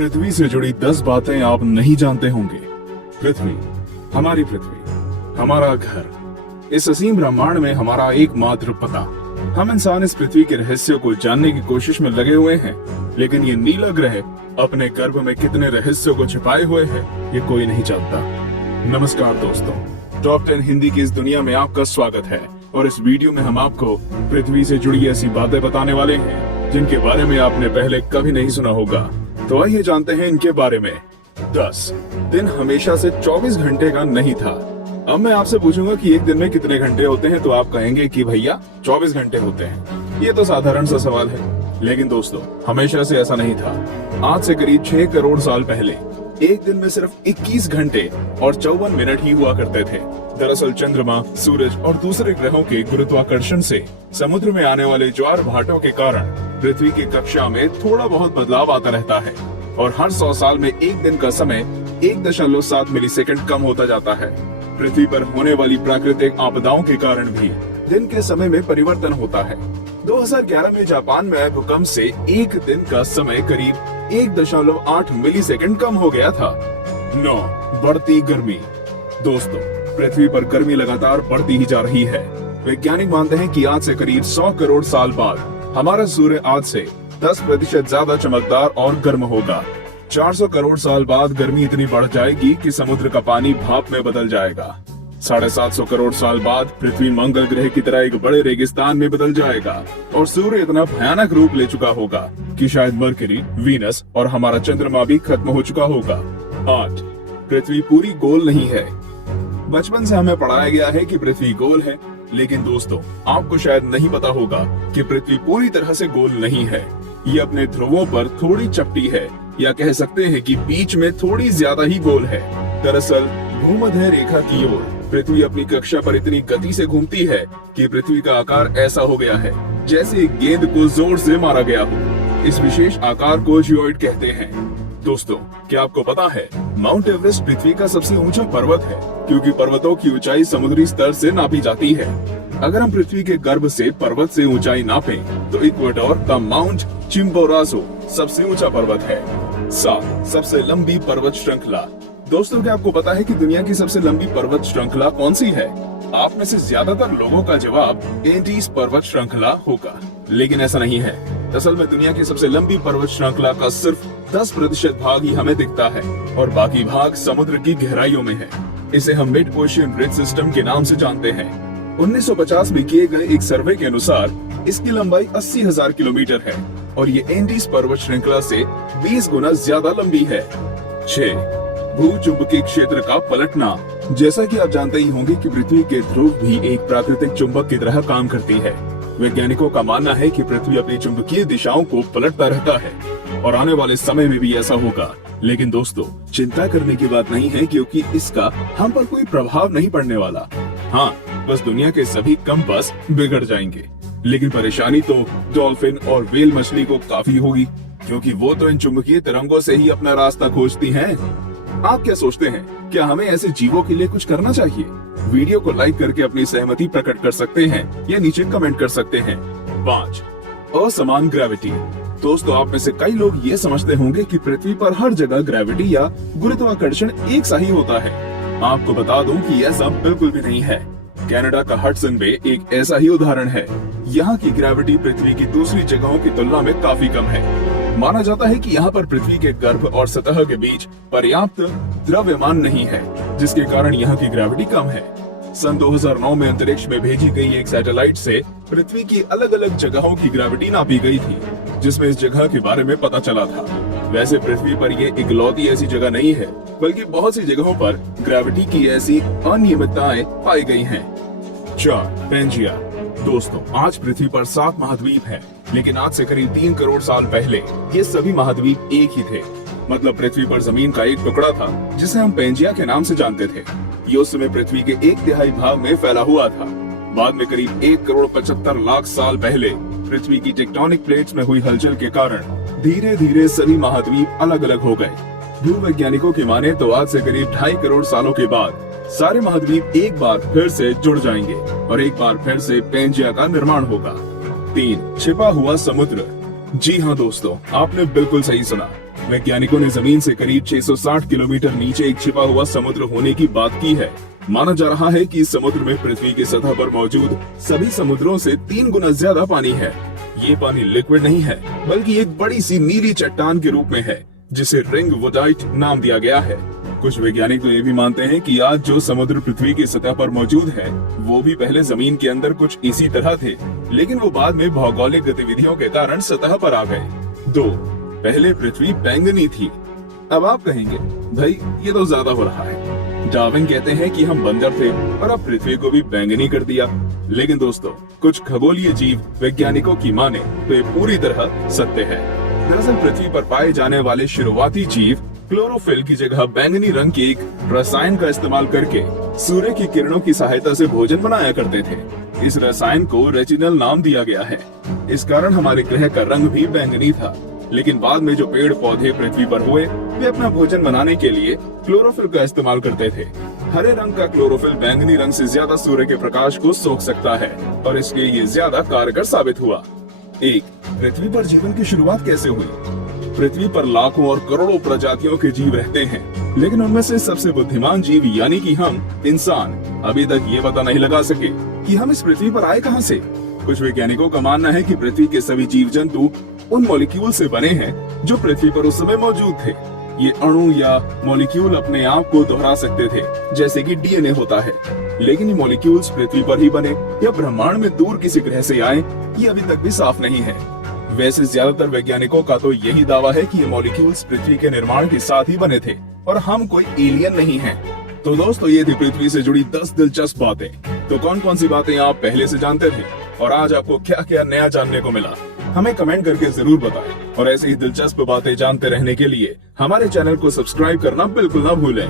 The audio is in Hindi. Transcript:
पृथ्वी से जुड़ी 10 बातें आप नहीं जानते होंगे। पृथ्वी, हमारी पृथ्वी, हमारा घर, इस असीम ब्रह्मांड में हमारा एकमात्र पता। हम इंसान इस पृथ्वी के रहस्य को जानने की कोशिश में लगे हुए हैं, लेकिन ये नीला ग्रह अपने गर्भ में कितने रहस्यों को छिपाए हुए है, ये कोई नहीं जानता। नमस्कार दोस्तों, टॉप 10 हिंदी की इस दुनिया में आपका स्वागत है और इस वीडियो में हम आपको पृथ्वी से जुड़ी ऐसी बातें बताने वाले हैं जिनके बारे में आपने पहले कभी नहीं सुना होगा। तो आइए जानते हैं इनके बारे में। 10 दिन हमेशा से 24 घंटे का नहीं था। अब मैं आपसे पूछूंगा कि एक दिन में कितने घंटे होते हैं, तो आप कहेंगे कि भैया 24 घंटे होते हैं। ये तो साधारण सा सवाल है, लेकिन दोस्तों हमेशा से ऐसा नहीं था। आज से करीब 6 करोड़ साल पहले एक दिन में सिर्फ 21 घंटे और 54 मिनट ही हुआ करते थे। दरअसल चंद्रमा, सूरज और दूसरे ग्रहों के गुरुत्वाकर्षण से समुद्र में आने वाले ज्वार भाटों के कारण पृथ्वी की कक्षा में थोड़ा बहुत बदलाव आता रहता है और हर 100 साल में एक दिन का समय 1.7 मिलीसेकंड कम होता जाता है। पृथ्वी पर होने वाली प्राकृतिक आपदाओं के कारण भी दिन के समय में परिवर्तन होता है। 2011 में जापान में आए भूकंप से एक दिन का समय करीब 1.8 मिलीसेकंड कम हो गया था। 9 बढ़ती गर्मी। दोस्तों पृथ्वी पर गर्मी लगातार बढ़ती ही जा रही है। वैज्ञानिक मानते हैं कि आज से करीब 100 करोड़ साल बाद हमारा सूर्य आज से 10% ज्यादा चमकदार और गर्म होगा। 400 करोड़ साल बाद गर्मी इतनी बढ़ जाएगी कि समुद्र का पानी भाप में बदल जाएगा। 750 करोड़ साल बाद पृथ्वी मंगल ग्रह की तरह एक बड़े रेगिस्तान में बदल जाएगा और सूर्य इतना भयानक रूप ले चुका होगा कि शायद मरकरी, वीनस और हमारा चंद्रमा भी खत्म हो चुका होगा। 8 पृथ्वी पूरी गोल नहीं है। बचपन से हमें पढ़ाया गया है कि पृथ्वी गोल है, लेकिन दोस्तों आपको शायद नहीं पता होगा कि पृथ्वी पूरी तरह से गोल नहीं है। ये अपने ध्रुवों पर थोड़ी चपटी है, या कह सकते हैं कि बीच में थोड़ी ज्यादा ही गोल है। दरअसल भूमध्य रेखा की ओर पृथ्वी अपनी कक्षा पर इतनी गति से घूमती है कि पृथ्वी का आकार ऐसा हो गया है जैसे एक गेंद को जोर से मारा गया हो। इस विशेष आकार को जियोइड कहते हैं। दोस्तों क्या आपको पता है माउंट एवरेस्ट पृथ्वी का सबसे ऊंचा पर्वत है, क्योंकि पर्वतों की ऊंचाई समुद्री स्तर से नापी जाती है। अगर हम पृथ्वी के गर्भ से पर्वत से ऊंचाई नापें, तो इक्वेडोर का माउंट चिम्बोराजो सबसे ऊंचा पर्वत है। 7 सबसे लंबी पर्वत श्रृंखला। दोस्तों क्या आपको पता है कि दुनिया की सबसे लंबी पर्वत श्रृंखला कौन सी है? आप में से ज्यादातर लोगों का जवाब एंडीज पर्वत श्रृंखला होगा, लेकिन ऐसा नहीं है। असल में दुनिया की सबसे लंबी पर्वत श्रृंखला का सिर्फ 10% भाग ही हमें दिखता है और बाकी भाग समुद्र की गहराइयों में है। इसे हम मिड ओशियन रिज सिस्टम के नाम से जानते हैं। 1950 में किए गए एक सर्वे के अनुसार इसकी लंबाई 80,000 किलोमीटर है और ये एंडीज पर्वत श्रृंखला से 20 गुना ज्यादा लंबी है। 6 भूचुंबकीय क्षेत्र का पलटना। जैसा कि आप जानते ही होंगे कि पृथ्वी के ध्रुव भी एक प्राकृतिक चुंबक की तरह काम करती है। वैज्ञानिकों का मानना है कि पृथ्वी अपनी चुंबकीय दिशाओं को पलटता रहता है और आने वाले समय में भी ऐसा होगा। लेकिन दोस्तों चिंता करने की बात नहीं है, क्योंकि इसका हम पर कोई प्रभाव नहीं पड़ने वाला। हाँ, बस दुनिया के सभी कंपास बिगड़ जाएंगे। लेकिन परेशानी तो डॉल्फिन और व्हेल मछली को काफी होगी, क्योंकि वो तो इन चुंबकीय तरंगों से ही अपना रास्ता खोजती हैं। आप क्या सोचते हैं, क्या हमें ऐसे जीवों के लिए कुछ करना चाहिए? वीडियो को लाइक करके अपनी सहमति प्रकट कर सकते हैं या नीचे कमेंट कर सकते हैं। 5 असमान ग्रेविटी। दोस्तों आप में से कई लोग ये समझते होंगे कि पृथ्वी पर हर जगह ग्रेविटी या गुरुत्वाकर्षण एक सा ही होता है। आपको बता दूं कि ऐसा बिल्कुल भी नहीं है। कनाडा का हडसन बे एक ऐसा ही उदाहरण है। यहाँ की ग्रेविटी पृथ्वी की दूसरी जगहों की तुलना में काफी कम है। माना जाता है कि यहाँ पर पृथ्वी के गर्भ और सतह के बीच पर्याप्त द्रव्यमान नहीं है, जिसके कारण यहाँ की ग्रेविटी कम है। सन 2009 में अंतरिक्ष में भेजी गई एक सैटेलाइट से पृथ्वी की अलग अलग जगहों की ग्रेविटी नापी गई थी, जिसमें इस जगह के बारे में पता चला था। वैसे पृथ्वी पर ये इकलौती ऐसी जगह नहीं है, बल्कि बहुत सी जगहों पर ग्रेविटी की ऐसी अनियमितताएं पाई गई हैं। 4 पेंजिया। दोस्तों आज पृथ्वी पर 7 महाद्वीप हैं, लेकिन आज से करीब 3 करोड़ साल पहले ये सभी महाद्वीप एक ही थे। मतलब पृथ्वी पर जमीन का एक टुकड़ा था जिसे हम पेंजिया के नाम से जानते थे। ये उस समय पृथ्वी के 1/3 भाग में फैला हुआ था। बाद में करीब 1 करोड़ 75 लाख साल पहले पृथ्वी की टेक्टोनिक प्लेट्स में हुई हलचल के कारण धीरे धीरे सभी महाद्वीप अलग अलग हो गए। भूवैज्ञानिकों की माने तो आज से करीब 2.5 करोड़ सालों के बाद सारे महाद्वीप एक बार फिर से जुड़ जाएंगे और एक बार फिर से पेंजिया का निर्माण होगा। 3 छिपा हुआ समुद्र। जी हाँ दोस्तों, आपने बिल्कुल सही सुना। वैज्ञानिकों ने जमीन से करीब 660 किलोमीटर नीचे एक छिपा हुआ समुद्र होने की बात की है। माना जा रहा है कि इस समुद्र में पृथ्वी की सतह पर मौजूद सभी समुद्रों से 3 गुना ज्यादा पानी है। ये पानी लिक्विड नहीं है, बल्कि एक बड़ी सी नीली चट्टान के रूप में है, जिसे रिंग वुडाइट नाम दिया गया है। कुछ वैज्ञानिक तो ये भी मानते हैं कि आज जो समुद्र पृथ्वी की सतह पर मौजूद है, वो भी पहले जमीन के अंदर कुछ इसी तरह थे, लेकिन वो बाद में भौगोलिक गतिविधियों के कारण सतह पर आ गए। 2. पहले पृथ्वी बैंगनी थी। अब आप कहेंगे, भाई ये तो ज्यादा हो रहा है। डार्विन कहते हैं कि हम बंजर थे और अब पृथ्वी को भी बैंगनी कर दिया। लेकिन दोस्तों, कुछ खगोलीय जीव वैज्ञानिकों की माने तो ये पूरी तरह सत्य है। दरअसल पृथ्वी पर पाए जाने वाले शुरुआती जीव क्लोरोफिल की जगह बैंगनी रंग के एक रसायन का इस्तेमाल करके सूर्य की किरणों की सहायता से भोजन बनाया करते थे। इस रसायन को रेटिनल नाम दिया गया है। इस कारण हमारे ग्रह का रंग भी बैंगनी था। लेकिन बाद में जो पेड़ पौधे पृथ्वी पर हुए, वे अपना भोजन बनाने के लिए क्लोरोफिल का इस्तेमाल करते थे। हरे रंग का क्लोरोफिल बैंगनी रंग से ज्यादा सूर्य के प्रकाश को सोख सकता है और इसलिए ये ज्यादा कारगर साबित हुआ। 1. पृथ्वी पर जीवन की शुरुआत कैसे हुई? पृथ्वी पर लाखों और करोड़ों प्रजातियों के जीव रहते हैं, लेकिन उनमें से सबसे बुद्धिमान जीव यानी कि हम इंसान अभी तक ये पता नहीं लगा सके कि हम इस पृथ्वी पर आए कहां से। कुछ वैज्ञानिकों का मानना है कि पृथ्वी के सभी जीव जंतु उन मॉलिक्यूल से बने हैं जो पृथ्वी पर उस समय मौजूद थे। ये अणु या मॉलिक्यूल अपने आप को दोहरा सकते थे, जैसे कि डीएनए होता है। लेकिन ये मॉलिक्यूल्स पृथ्वी पर ही बने या ब्रह्मांड में दूर किसी ग्रह से आए, ये अभी तक भी साफ नहीं है। वैसे ज्यादातर वैज्ञानिकों का तो यही दावा है कि ये मॉलिक्यूल्स पृथ्वी के निर्माण के साथ ही बने थे और हम कोई एलियन नहीं हैं। तो दोस्तों, ये थी पृथ्वी से जुड़ी 10 दिलचस्प बातें। तो कौन कौन सी बातें आप पहले से जानते थे और आज आपको क्या क्या नया जानने को मिला, हमें कमेंट करके जरूर बताएं। और ऐसे ही दिलचस्प बातें जानते रहने के लिए हमारे चैनल को सब्सक्राइब करना बिल्कुल ना भूलें।